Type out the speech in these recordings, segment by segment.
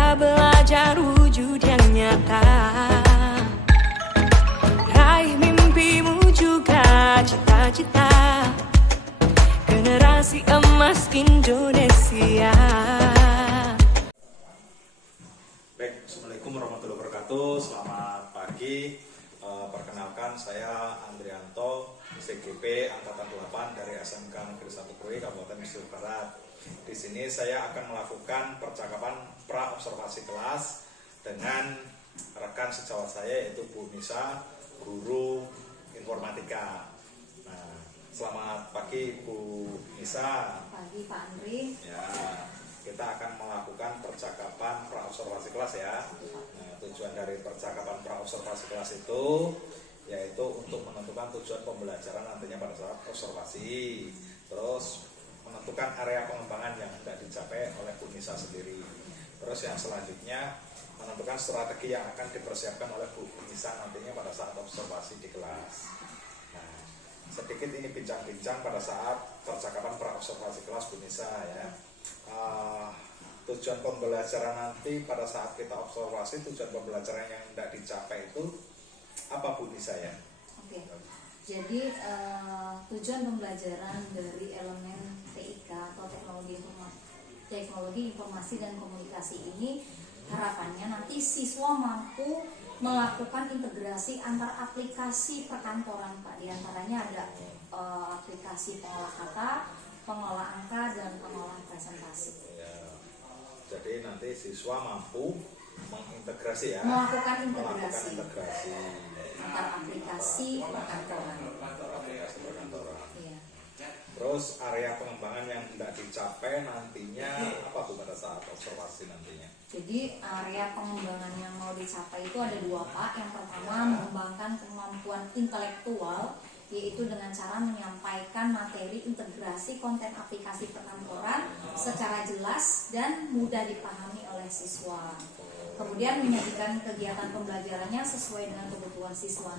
Kita belajar wujud yang nyata, raih mimpimu juga cita-cita, generasi emas Indonesia. Baik, Assalamualaikum warahmatullahi wabarakatuh. Selamat pagi. Perkenalkan, saya Andrianto, CGP Angkatan 8 dari SMK Negeri 1 Krui, Kabupaten Mesir Barat. Di sini saya akan melakukan percakapan pra-observasi kelas dengan rekan sejawat saya, yaitu Bu Nisa, guru informatika. Nah, selamat pagi Bu Nisa. Pagi Pak Andri. Ya, kita akan melakukan percakapan pra-observasi kelas ya. Nah, tujuan dari percakapan pra-observasi kelas itu yaitu untuk menentukan tujuan pembelajaran nantinya pada saat observasi, terus menentukan area pengembangan yang hendak dicapai oleh Bu Nisa sendiri. Terus yang selanjutnya menentukan strategi yang akan dipersiapkan oleh Bu Nisa nantinya pada saat observasi di kelas. Nah, sedikit ini bincang-bincang pada saat percakapan pra-observasi kelas Bu Nisa ya. Tujuan pembelajaran nanti pada saat kita observasi, tujuan pembelajaran yang hendak dicapai itu apa Bu Nisa ya? Oke. Jadi tujuan pembelajaran dari elemen TIK atau teknologi informasi dan komunikasi ini harapannya nanti siswa mampu melakukan integrasi antar aplikasi perkantoran Pak. Di antaranya ada aplikasi pengolah kata, pengolah angka, dan pengolah presentasi. Ya, jadi nanti siswa mampu mengintegrasi ya, melakukan integrasi antar aplikasi perkantoran. Iya. Terus area pengembangan yang hendak dicapai nantinya apa Bu pada saat observasi nantinya? Jadi area pengembangan yang mau dicapai itu ada dua Pak. Yang pertama mengembangkan kemampuan intelektual, yaitu dengan cara menyampaikan materi integrasi konten aplikasi perkantoran secara jelas dan mudah dipahami oleh siswa. Kemudian menyajikan kegiatan pembelajarannya sesuai dengan kebutuhan siswa.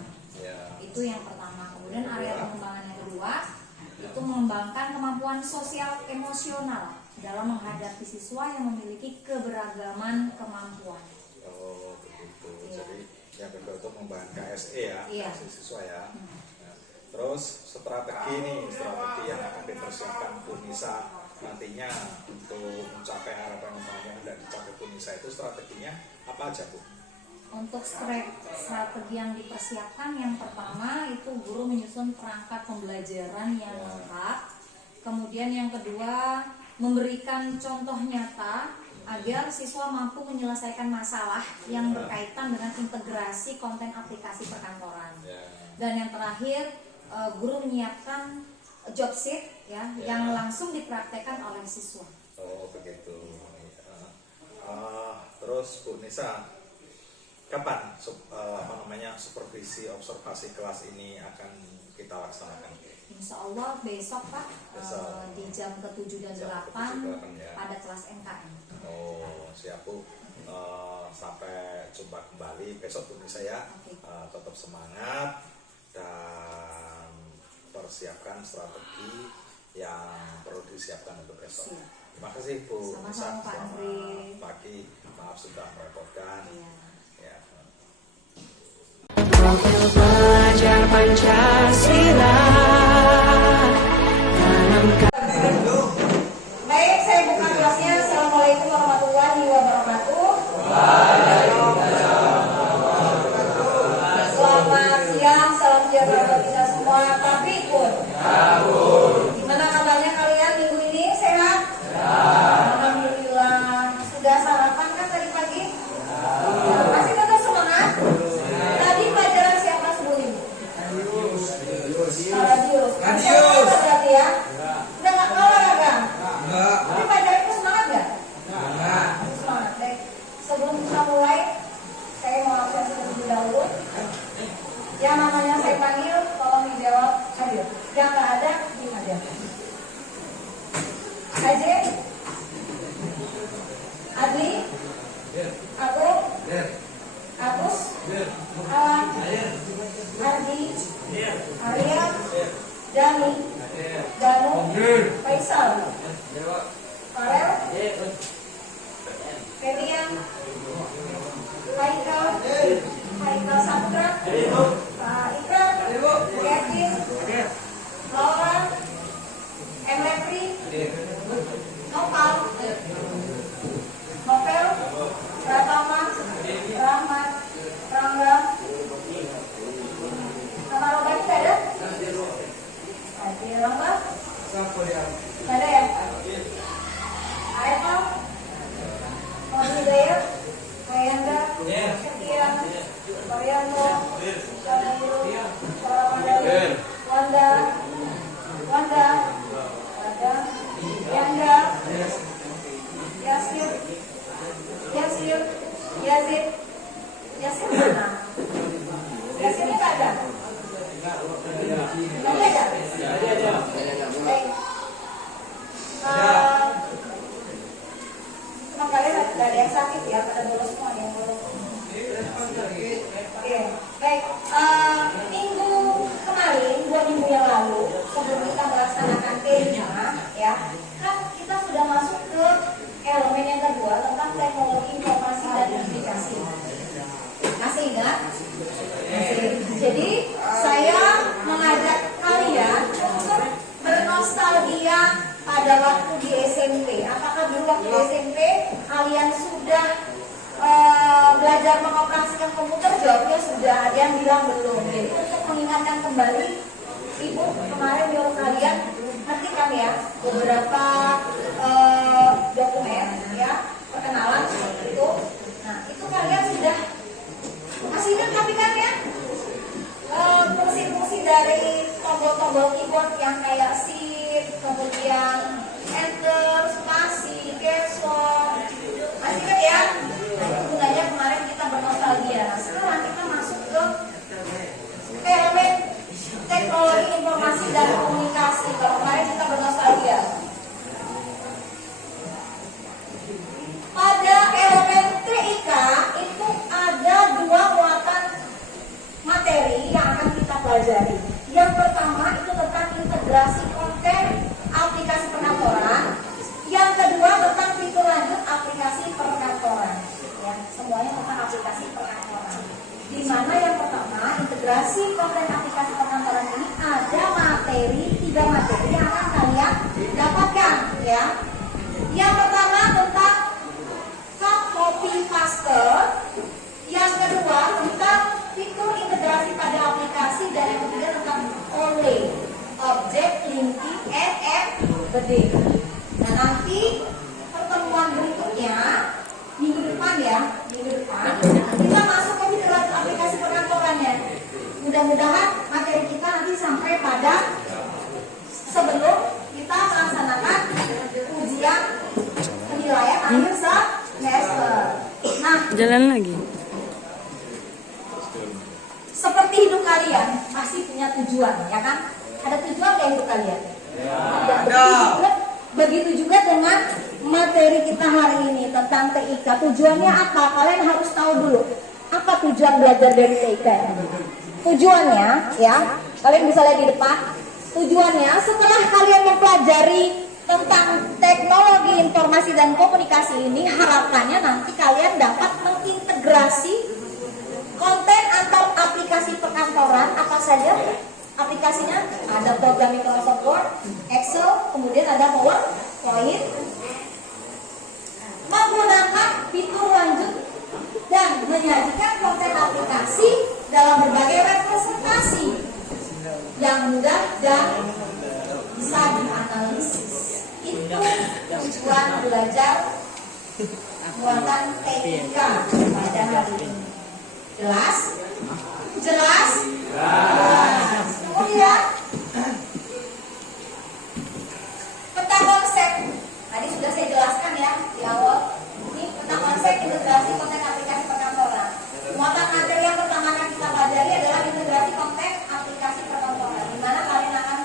Itu yang pertama. Kemudian area pengembangan yang kedua itu mengembangkan kemampuan sosial emosional dalam menghadapi siswa yang memiliki keberagaman kemampuan. Oh begitu. Ya. Jadi yang kedua itu mengembangkan KSE ya, KSE siswa ya. Terus strategi yang akan dipersiapkan Bu Nisa nantinya untuk mencapai harapan yang hendak dicapai Bu Nisa, itu strateginya apa aja Bu? Untuk strategi yang dipersiapkan, yang pertama itu guru menyusun perangkat pembelajaran yang lengkap. Kemudian yang kedua memberikan contoh nyata agar siswa mampu menyelesaikan masalah yang berkaitan dengan integrasi konten aplikasi perkantoran. Dan yang terakhir guru menyiapkan job sheet yang langsung dipraktekkan oleh siswa. Oh begitu. Terus Bu Nisa, kapan supervisi observasi kelas ini akan kita laksanakan? Insya Allah besok Pak, di jam ke-7 dan 8 ada kelas MKM. Oh siap Bu. Sampai jumpa kembali besok Bu Nisa ya. Tetap semangat dan persiapkan strategi yang perlu disiapkan untuk besok. Terima kasih Bu Nisa. Selamat pagi. Maaf sudah merepotkan. Ya. Profil pelajar Pancasila. Baik, saya buka kelasnya. Assalamualaikum warahmatullahi wabarakatuh. Selamat siang, salam sejahtera bagi kita semua. Tapi pun gimana kabarnya kalian minggu ini? Sehat? Alhamdulillah. Sudah sarapan kan tadi pagi? Masih tetap semangat? Tadi pelajaran siapa sebelum? Radius. Berarti ya? Udah gak olahraga? Tapi pelajaran itu semangat gak? Semangat. Baik. Sebelum kita mulai, saya mau absen terlebih dahulu. Yang namanya saya panggil, tolong dijawab hadir. Yang gak ada, belum ada. Aje, Adli, aku, Agus, Alam, Ardi, Arya, Dani, Danu, Faisal, Farel, Fedian, Haikal, Haikal Saputra, Pak Ikram, Yakin, Laura, Emretri, Nopal, Novel, Pratama, Rahmat, Rangga. Nama Rangga ini ada? Ada Rangga? Ada ya? Arifal, Mohon Hidayat, Mayanda, Setia, Mariano, Syamiru, Syaramadali, Wanda, Yanda, Yasir, Yazid, Yasir mana? Yasir ini tak ada? Tidak ada? Baik. Cuma kalian ada yang sakit ya, pada dulu semua yang belum. Oke, baik. Minggu kemarin, 2 minggu yang lalu, sebelum kita melaksanakan tema, ya, kan kita sudah masuk ke elemen yang kedua tentang teknologi informasi dan komunikasi. Masih ingat? Masih. Jadi saya mengajak kalian untuk bernostalgia pada waktu di SMP. Apakah dulu waktu di SMP kalian sudah belajar mengoperasikan komputer? Jawabnya sudah. Ada yang bilang belum. Jadi untuk mengingatkan kembali, Ibu kemarin nyuruh kalian ngertikan ya beberapa dokumen ya perkenalan seperti itu. Nah itu kalian sudah masih ingat tapi kan ya fungsi-fungsi dari tombol-tombol keyboard yang kayak shift, kemudian enter, spasi, caps lock, masih ingat ya? Nah itu gunanya kemarin kita bernostalgia. Nah sekarang kita masuk ke elemen teknologi informasi dan komunikasi. Kalau kemarin kita bernostalgia pada elemen TIK itu ada 2 muatan materi yang akan kita pelajari. Yang pertama itu tentang integrasi konten aplikasi perkantoran. Yang kedua tentang fitur lanjut aplikasi perkantoran. Ya, semuanya tentang aplikasi perkantoran. Di mana yang pertama integrasi konten aplikasi perkantoran ini ada materi 3 materi yang akan kalian dapatkan. Ya, yang pertama tentang cut copy paste. Yang kedua tentang fitur integrasi pada aplikasi dan yang ketiga tentang OLE, Object Linking and Embedding. Nah nanti pertemuan berikutnya minggu depan ya, kita masuk ke fitur aplikasi perkantorannya. Mudah-mudahan materi kita nanti sampai pada sebelum kita melaksanakan ujian penilaian akhir semester. Nah, Jalan lagi. seperti hidup kalian pasti punya tujuan, ya kan? Ada tujuan nggak hidup kalian? Ya. Begitu juga dengan materi kita hari ini tentang TIK. Tujuannya apa? Kalian harus tahu dulu. Apa tujuan belajar dari TIK? Tujuannya, ya, kalian bisa lihat di depan. Tujuannya setelah kalian mempelajari tentang teknologi informasi dan komunikasi ini, harapannya nanti kalian dapat mengintegrasi konten atau aplikasi perkantoran apa saja aplikasinya. Ada program Microsoft Word, Excel, kemudian ada PowerPoint, menggunakan fitur lanjut dan menyajikan konten aplikasi dalam berbagai representasi yang mudah dan bisa dianalisis. Itu tujuan belajar muatan TIK pada hari ini. Jelas? Jelas? Jelas. Kemudian peta konsep. Tadi sudah saya jelaskan ya di awal. Ini peta konsep integrasi konten aplikasi perkantoran. Muatan materi yang pertama yang kita pelajari adalah integrasi konten aplikasi perkantoran. Di mana kalian akan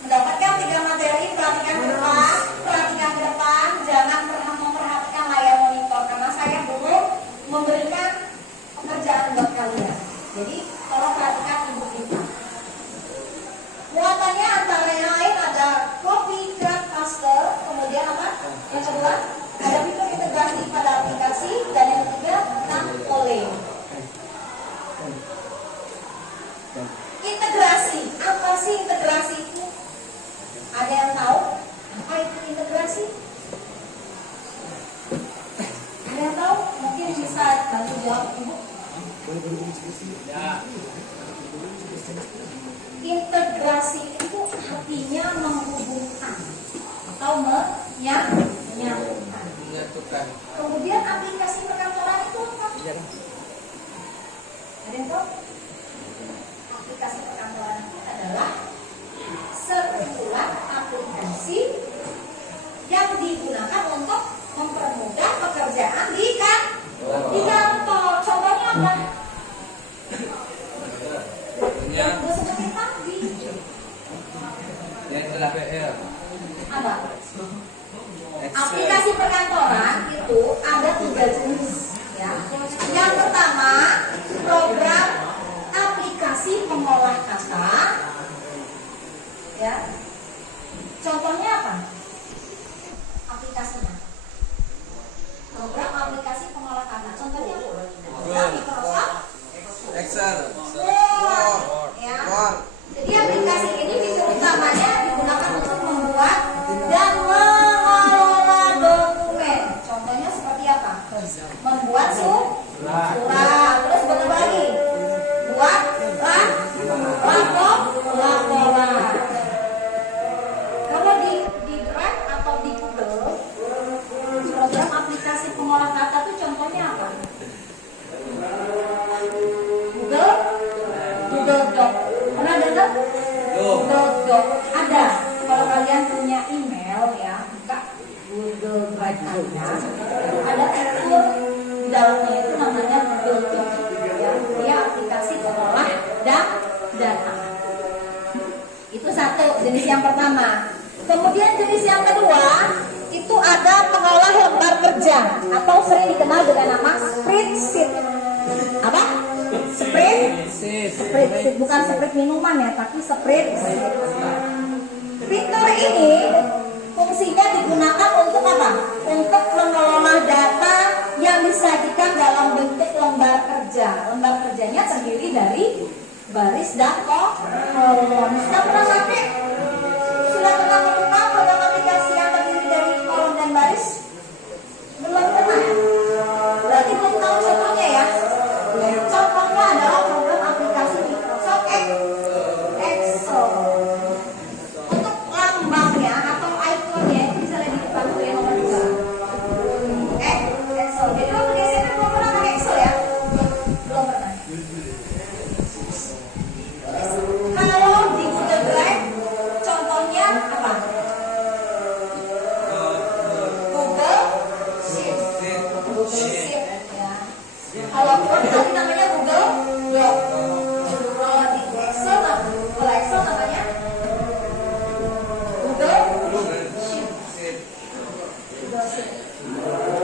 mendapatkan 3 materi. Perhatikan ke depan, jangan pernah memperhatikan layar monitor karena saya belum memberikan pekerjaan buat kalian. Jadi kalau bisa bantu jawab Ibu? Integrasi itu artinya menghubungkan atau menyatukan. Kemudian aplikasi perkantoran itu apa? Ada yang tahu? Aplikasi perkantoran itu adalah sekumpulan aplikasi yang digunakan untuk mempermudah pekerjaan di kantor. Contohnya apa? Yang gue sebutin tadi. Yang telah PR. Apa? Aplikasi perkantoran itu ada 3 jenis. Ya. Yang pertama, program aplikasi pengolah kata. Ya. Contohnya apa? Aplikasinya. Program aplikasi pengolah kata. Contohnya apa? Microsoft Excel. Word. Ya. Jadi aplikasi ini fitur utamanya digunakan untuk membuat dan mengelola dokumen. Contohnya seperti apa? Membuat surat. Terus buat apa lagi? Buat laporan. Kalau di Drive atau di Google, program aplikasi pengolah kata itu contohnya apa? Google Doc. Pernah dengar? Google Doc. Ada. Kalau kalian punya email ya, buka Google Drive Anda. Ada fitur di dalamnya itu namanya Google Doc. Ya, dia aplikasi pengolah data. Itu satu jenis yang pertama. Kemudian jenis yang kedua itu ada pengolah lembar kerja atau sering dikenal dengan nama spreadsheet. Apa? Spreadsheet, bukan spread minuman ya, tapi spreadsheet. Fitur ini fungsinya digunakan untuk apa? Untuk mengelola data yang disajikan dalam bentuk lembar kerja. Lembar kerjanya terdiri dari baris dan kolom. Sudah pernah pakai? Sudah pernah membuka program aplikasi yang terdiri dari kolom dan baris? Belum pernah. Berarti belum tahu contohnya ya. Contohnya adalah program aplikasi Microsoft Excel. Untuk lambangnya atau ikonnya itu bisa lihat di depan tulis nomor 2. Excel. Jadi waktu di SMP belum pernah pakai Excel ya? Belum pernah. Kalau di Google Drive contohnya apa? Google Sheet. Ya. Kalau Word tadi namanya Google Doc. Kalau di Excel namanya Google Sheet. Google Sheet.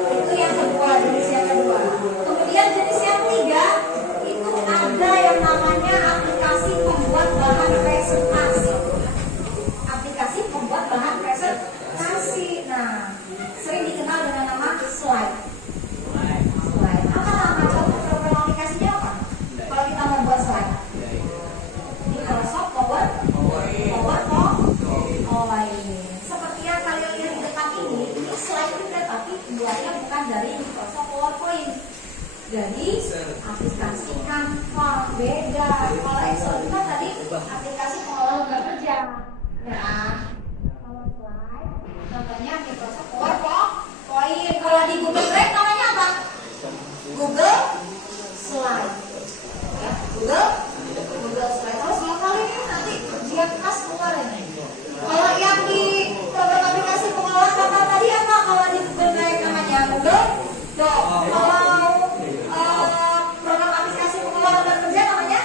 Itu yang kedua, jenis yang kedua. Kemudian jenis yang ketiga itu ada yang namanya aplikasi pembuat bahan presentasi. Aplikasi pembuat bahan presentasi. Nah, sering dikenal dengan nama slide. Apa nama program aplikasinya apa? Kalau kita mau buat slide, Microsoft PowerPoint. Seperti yang kalian lihat di depan ini slide itu tapi buatnya bukan dari Microsoft PowerPoint. Jadi aplikasi Canva beda. Kalau Excel itu kan tadi aplikasi pengolah lembar kerja. Ya. Kalau slide namanya Microsoft PowerPoint. Kalau di Google Drive namanya apa? Google Slide. Ya, Google Slide. Kalau semua kali ini nanti ujian khas keluar ini. Kalau yang di program aplikasi pengolah kata tadi apa? Kalau di Google Drive namanya Google Doc. Kalau program aplikasi pengolah lembar kerja namanya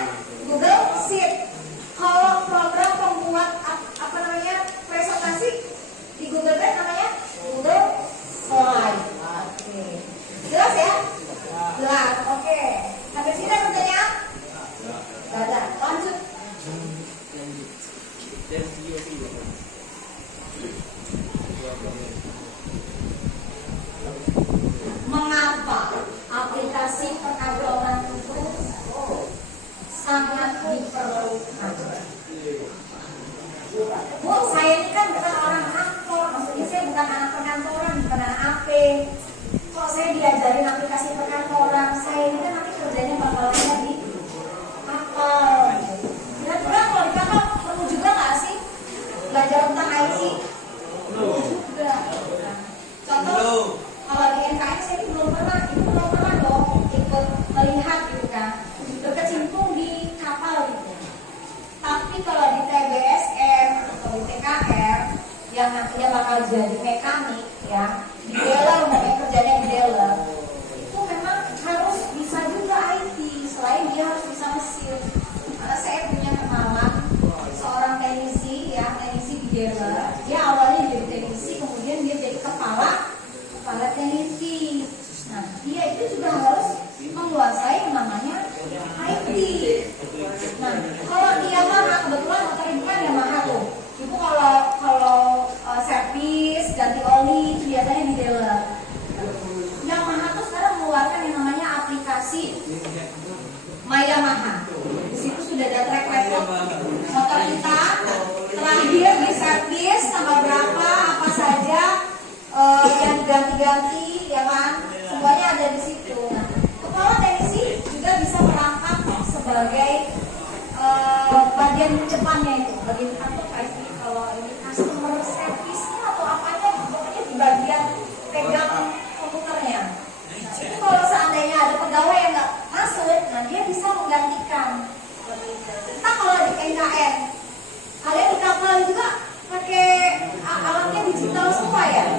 Google Sheet. Kalau itu juga harus menguasai yang namanya IT. Nah, kalau di Yamaha kebetulan motor ibu kan Yamaha tuh. Ibu kalau servis ganti oli itu biasanya di dealer. Yamaha tuh sekarang mengeluarkan yang namanya aplikasi My Yamaha. Di situ sudah ada track record motor kita terakhir di servis tanggal berapa, apa saja yang diganti-ganti, ya kan? Semuanya ada di situ. Nah, kepala teknisi juga bisa merangkap sebagai bagian depannya itu, bagian apa kalau ini customer service-nya atau apanya, pokoknya di bagian pegang komputernya. Itu kalau seandainya ada pegawai yang nggak masuk, nah dia bisa menggantikan. Kita kalau di NKN, kalian di kapal juga pakai alatnya digital semua ya?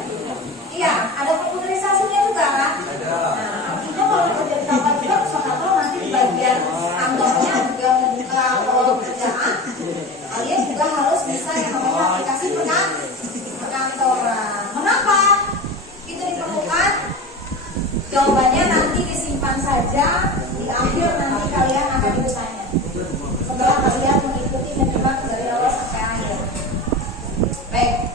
Iya, ada komputerisasinya juga kan? Nah, artinya kalau kerja di kapal juga, kalau nanti di bagian kantornya juga membuka lowongan pekerjaan, kalian juga harus bisa yang namanya aplikasi perkantoran. Mengapa itu diperlukan? Jawabannya nanti disimpan saja, di akhir nanti kalian akan ditanya setelah kalian mengikuti menyimak dari awal sampai akhir. Baik,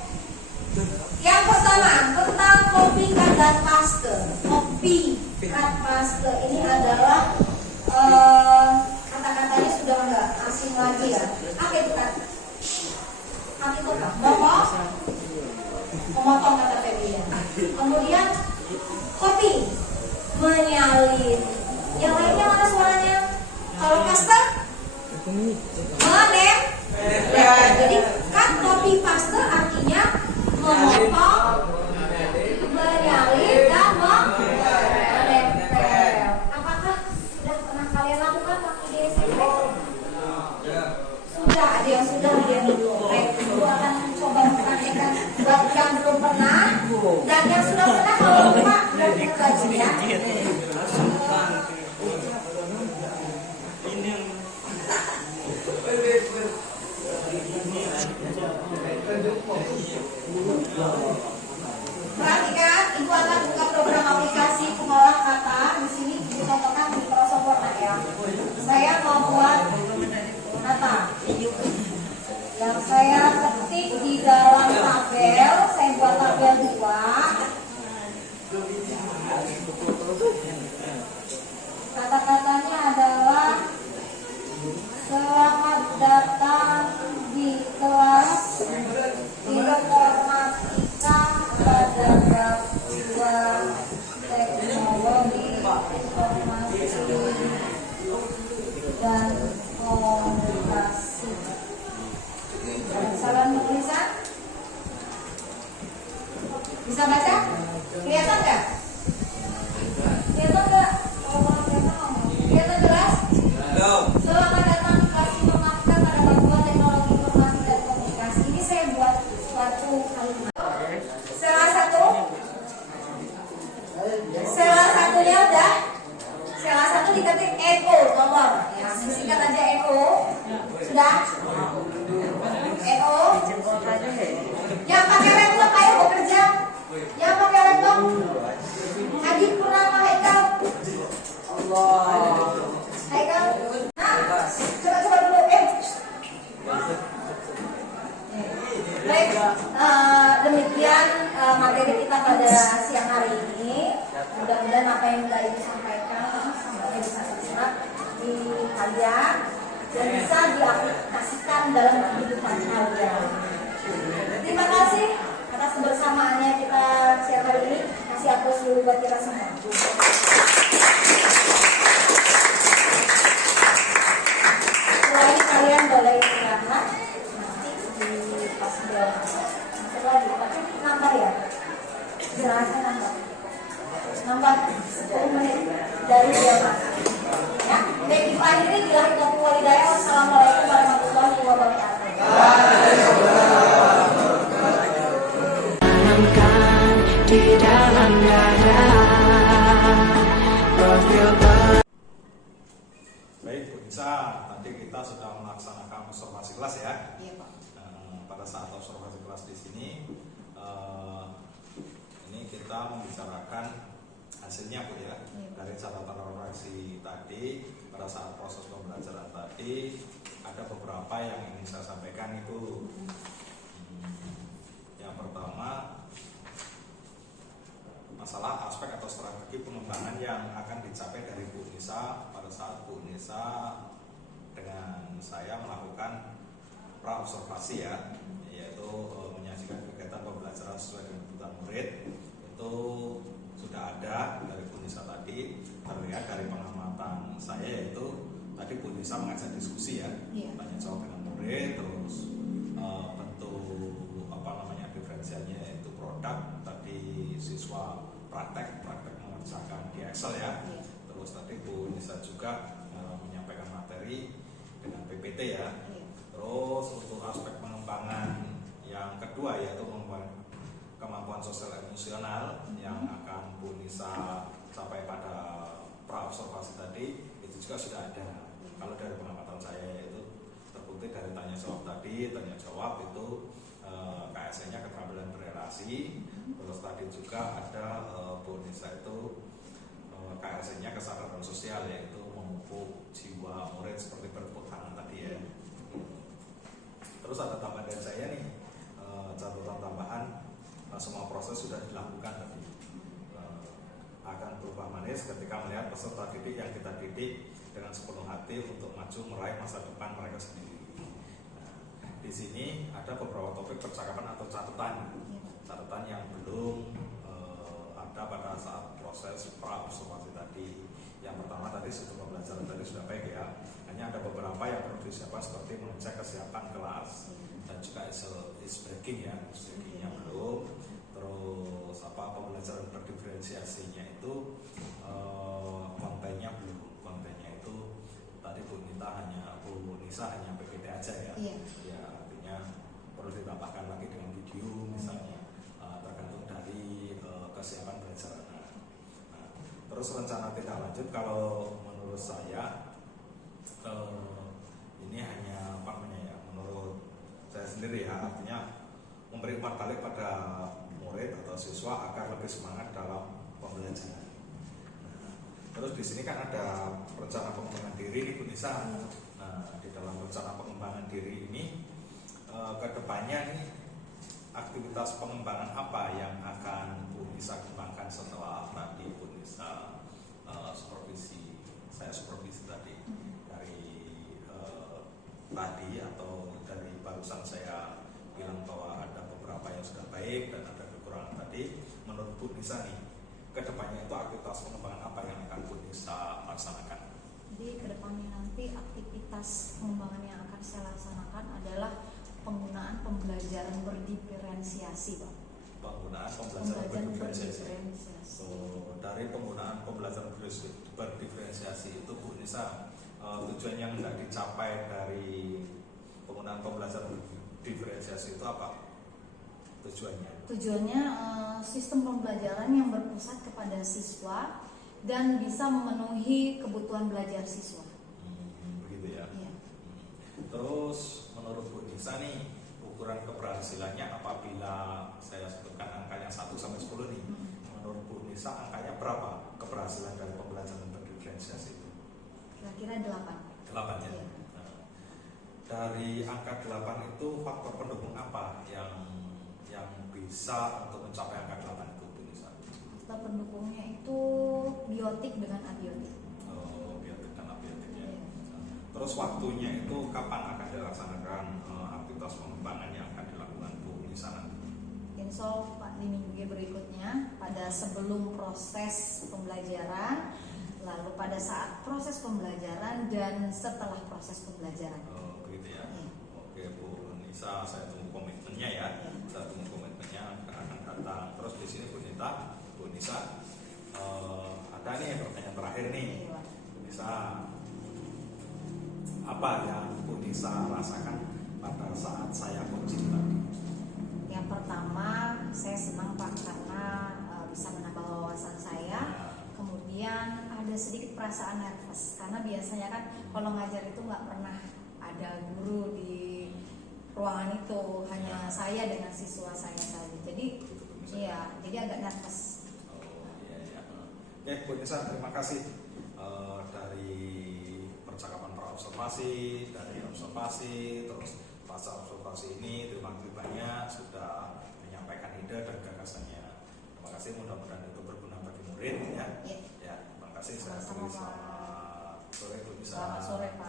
yang pertama tentang copy cut dan paste. Copy cut paste ini adalah kata-katanya sudah enggak asing lagi ya. Apa itu kan? Apa itu kan? Memotong kata Febri. Kemudian copy, menyalin. Yang lainnya mana suaranya? Kalau paste, menempel. Jadi cut, copy, paste artinya memotong, menyalin dan menempel. Apakah sudah pernah kalian lakukan waktu di SMP? Sudah, ada yang sudah, ada yang belum. Baik, Ibu akan coba mempraktikkan buat yang belum pernah dan yang sudah pernah kalau lupa dan kita kaji ya. Perhatikan, Ibu akan buka program aplikasi pengolah kata. Di sini dicontohkan di Microsoft Word ya. Saya mau buat kata. Yang saya ketik di dalam tabel, saya buat tabel 2. Kata-katanya adalah selamat datang di kelas informatika pada bab 2 teknologi informasi dan komunikasi. Salam tulisan? Bisa baca? Kelihatan nggak? Kelihatan nggak? Kelihatan jelas? Selamat datang di kelas informatika pada bab 2 teknologi informasi dan komunikasi. Ini saya buat suatu kalimat. Salah satunya udah. Salah satu diketik EO, tolong. Ya, singkat aja EO. Sudah? EO. Yang pakai laptop ayo bekerja. Yang pakai laptop. Haji Purnama Haikal. Allah. Haikal. Nah, coba dulu. Baik, demikian materi kita pada siang hari ini. Mudah-mudahan apa yang sudah Ibu sampaikan semuanya bisa terserap di kalian dan bisa diaplikasikan dalam kehidupan kalian. Terima kasih atas kebersamaannya kita siang hari ini. Kasih aplaus dulu buat kita semua. Setelah ini kalian boleh istirahat. Nanti di pas bel masuk lagi. Tapi nambah ya. Istirahatnya nambah 10 menit dari jam. Ya, baik Ibu akhiri bilang taufiq wal hidayah. Wassalamualaikum warahmatullahi wabarakatuh. Tanamkan di dalam dada profil. Baik, Bu Nisa, nanti kita sudah melaksanakan observasi kelas ya. Iya, Pak. Pada saat observasi kelas di sini, ini kita membicarakan hasilnya Bu ya. Dari catatan refleksi tadi pada saat proses pembelajaran tadi ada beberapa yang ingin saya sampaikan itu. Yang pertama, masalah aspek atau strategi pengembangan yang akan dicapai dari Bu Nisa pada saat Bu Nisa dengan saya melakukan pra-observasi ya, yaitu menyajikan kegiatan pembelajaran sesuai dengan kebutuhan murid. Itu sudah ada dari Bu Nisa tadi, terlihat dari pengamatan saya, yaitu tadi Bu Nisa mengajak diskusi ya, tanya jawab dengan murid, terus bentuk diferensialnya itu produk, tadi siswa praktek mengerjakan di Excel ya. Terus tadi Bu Nisa juga menyampaikan materi dengan PPT ya. Terus untuk aspek pengembangan yang kedua yaitu kemampuan sosial emosional yang akan Bu Nisa capai pada pra-observasi tadi, itu juga sudah ada. Kalau dari pengamatan saya itu terbukti dari tanya jawab tadi, tanya jawab itu KSN-nya keterampilan berrelasi. Terus tadi juga ada Bu Nisa itu KSN-nya kesadaran sosial, yaitu memupuk jiwa murid seperti bertepuk tangan tadi ya. Terus ada tambahan dari saya nih, catatan tambahan, semua proses sudah dilakukan tadi. Akan berubah manis ketika melihat peserta didik yang kita didik dengan sepenuh hati untuk maju meraih masa depan mereka sendiri. Di sini ada beberapa topik percakapan atau catatan yang belum ada pada saat proses pra-observasi tadi. Yang pertama tadi sistem pembelajaran tadi sudah baik ya, hanya ada beberapa yang perlu disiapkan seperti mengecek kesiapan kelas dan juga is breaking ya, breakingnya belum. Terus pembelajaran berdiferensiasinya itu kontennya belum, kontennya itu tadi Bu Nisa hanya PPT aja ya. Ya artinya perlu ditambahkan lagi dengan video misalnya, tergantung dari kesiapan belajar anak. Terus rencana tindak lanjut kalau menurut saya ini hanya menurut saya sendiri ya, artinya memberi umpan balik pada murid atau siswa agar lebih semangat dalam pembelajaran. Terus di sini kan ada rencana pengembangan diri nih Bu Nisa. Nah, di dalam rencana pengembangan diri ini kedepannya nih aktivitas pengembangan apa yang akan Bu Nisa kembangkan setelah tadi Bu Nisa supervisi tadi dari tadi atau dari barusan saya bilang bahwa ada beberapa yang sudah baik dan ada kekurangan tadi. Menurut Bu Nisa nih, kedepannya itu aktivitas pengembangan apa yang akan Bu Nisa laksanakan? Jadi kedepannya nanti aktivitas pengembangan yang akan saya laksanakan adalah penggunaan pembelajaran berdiferensiasi, Pak. Penggunaan pembelajaran berdiferensiasi. So, dari penggunaan pembelajaran berdiferensiasi itu Bu Nisa, tujuan yang tidak dicapai dari penggunaan pembelajaran diferensiasi itu apa tujuannya? Tujuannya sistem pembelajaran yang berpusat kepada siswa dan bisa memenuhi kebutuhan belajar siswa. Begitu ya. Iya. Terus menurut Bu Nisa nih, ukuran keberhasilannya apabila saya sebutkan angkanya 1 sampai 10 nih. Menurut Bu Nisa angkanya berapa keberhasilan dari pembelajaran berdiferensiasi itu? Kira-kira 8. 8 ya. Iya. Dari angka 8 itu faktor pendukung apa yang bisa untuk mencapai angka 8 itu Bu Nisa? Faktor pendukungnya itu biotik dengan abiotik. Oh, biotik dan abiotik ya. Iya. Terus waktunya itu kapan akan dilaksanakan aktivitas pengembangan yang akan dilakukan Bu Nisa nanti? Insya Allah Pak, di minggu berikutnya pada sebelum proses pembelajaran, lalu pada saat proses pembelajaran dan setelah proses pembelajaran. Oh, begitu ya. Iya. Oke Bu Nisa, saya tunggu komitmennya ya. Iya. Saya tunggu komitmennya akan datang. Terus di sini Bu Nisa, ada nih pertanyaan terakhir nih. Iya. Bu Nisa, apa yang Bu Nisa rasakan pada saat saya coaching tadi? Yang pertama, saya senang Pak karena bisa menambah wawasan saya. Kemudian ada sedikit perasaan nervous karena biasanya kan kalau ngajar itu nggak pernah ada guru di ruangan itu, hanya saya dengan siswa saya saja. Jadi iya, jadi agak nervous. Oh iya. Oke, Bu Nisa, terima kasih dari percakapan praobservasi, dari observasi, terus pasca observasi ini terima kasih banyak sudah menyampaikan ide dan gagasannya. Terima kasih, mudah-mudahan itu berguna bagi murid ya. Ya. Ya, terima kasih. Saya Sama-sama, tulis Pak. selamat sore Bu Nisa. Selamat sore Pak.